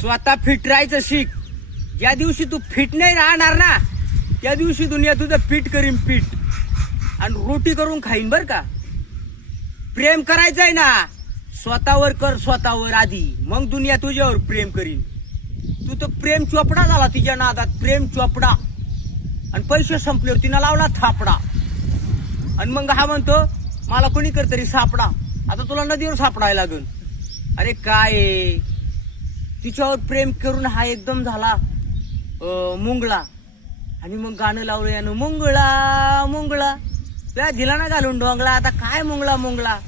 स्वतः फिट राहायचं शिक. ज्या दिवशी तू फिट नाही राहणार ना त्या दिवशी दुनिया तुझं पीठ करीन पीठ आणि रोटी करून खाईन बर का. प्रेम करायचंय ना स्वतःवर कर, स्वतःवर आधी, मग दुनिया तुझ्यावर प्रेम करीन. तू तर प्रेम चोपडा झाला तिच्या नादात, प्रेम चोपडा. आणि पैसे संपल्यावर तिनं लावला थापडा. आणि मग हा म्हणतो मला कोणी कर तरी सापडा. आता तुला नदीवर सापडायला लागल. अरे काय आहे? तिच्यावर प्रेम करून हा एकदम झाला मुंगळा. आणि मग गाणं लावलं यानं मुंगळा मुंगळा, त्या दिला ना घालून डोंगळा. आता काय मुंगळा मुंगळा.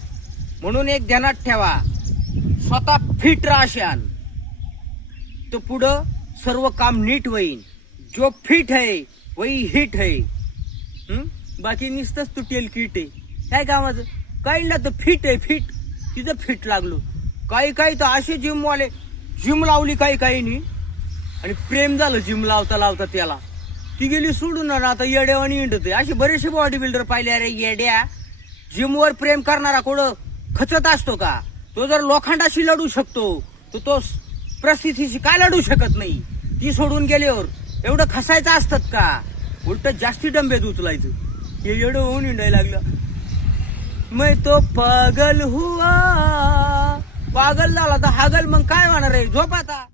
म्हणून एक ध्यानात ठेवा, स्वतः फिट राहशान तर पुढं सर्व काम नीट होईल. जो फिट है वही हिट है. बाकी नुसतंच तू टेल किट आहे काय कामाचं. काही ना तर फिट आहे फिट, तिथं फिट लागलो. काही काही तर असे जिमवाले जिम लावली काही काहीनी आणि प्रेम झालं जिम लावता लावता त्याला. ती गेली सोडून ना आता येड्यावानी हिंडत. असे बरेचसे बॉडी बिल्डर पाहिले. अरे येड्या, जिमवर प्रेम करणारा कोण खचत असतो का? तो जर लोखंडाशी लढू शकतो तर तो परिस्थितीशी काय लढू शकत नाही. ती सोडून गेल्यावर एवढं खसायचं असतात का? उलट जास्ती डंबेत उचलायचं. हे एवढं होऊन हिंडायला लागलं. मैं तो पागल हुआ. पागल झाला तर हागल. मग काय होणार आहे? झोप आता.